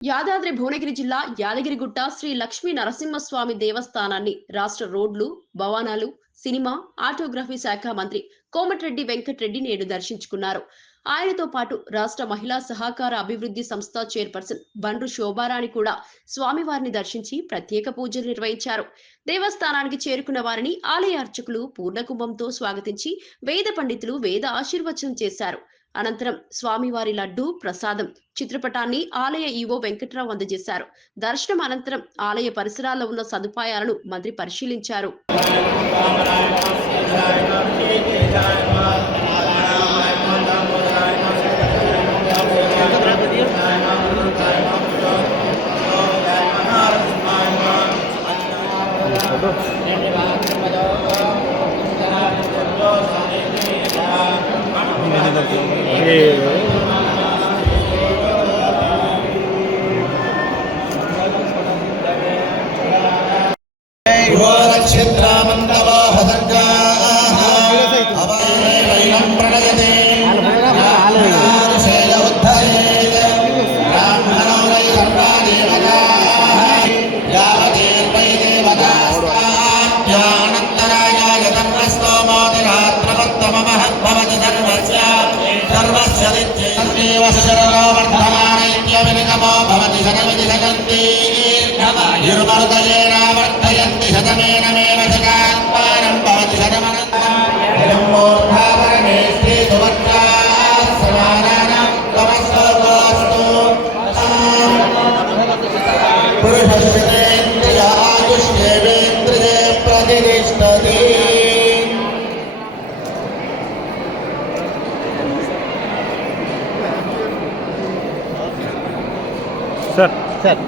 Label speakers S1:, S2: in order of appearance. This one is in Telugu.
S1: యాదాద్రి భువనగిరి జిల్లా యాదగిరిగుట్ట శ్రీ లక్ష్మీ నరసింహస్వామి దేవస్థానాన్ని రాష్ట్ర రోడ్లు భవనాలు సినిమా ఆటోగ్రఫీ శాఖ మంత్రి కోమటిరెడ్డి వెంకటరెడ్డి నేడు దర్శించుకున్నారు. ఆయనతో పాటు రాష్ట్ర మహిళా సహకార అభివృద్ధి సంస్థ చైర్పర్సన్ బండ్రు శోభారాణి కూడా స్వామివారిని దర్శించి ప్రత్యేక పూజలు నిర్వహించారు. దేవస్థానానికి చేరుకున్న వారిని ఆలయ అర్చకులు పూర్ణకుంభంతో స్వాగతించి వేద పండితులు వేద ఆశీర్వచనం చేశారు. అనంతరం స్వామివారి లడ్డు ప్రసాదం చిత్రపటాన్ని ఆలయ ఈవో వెంకట్రావు అందజేశారు. దర్శనం అనంతరం ఆలయ పరిసరాల్లో ఉన్న సదుపాయాలను మంత్రి పరిశీలించారు.
S2: सर्वस्य नित्येव शरणो वर्धमान इत्यभिनिगमो भवति शतमिति शकन्ति
S3: স্যার স্যার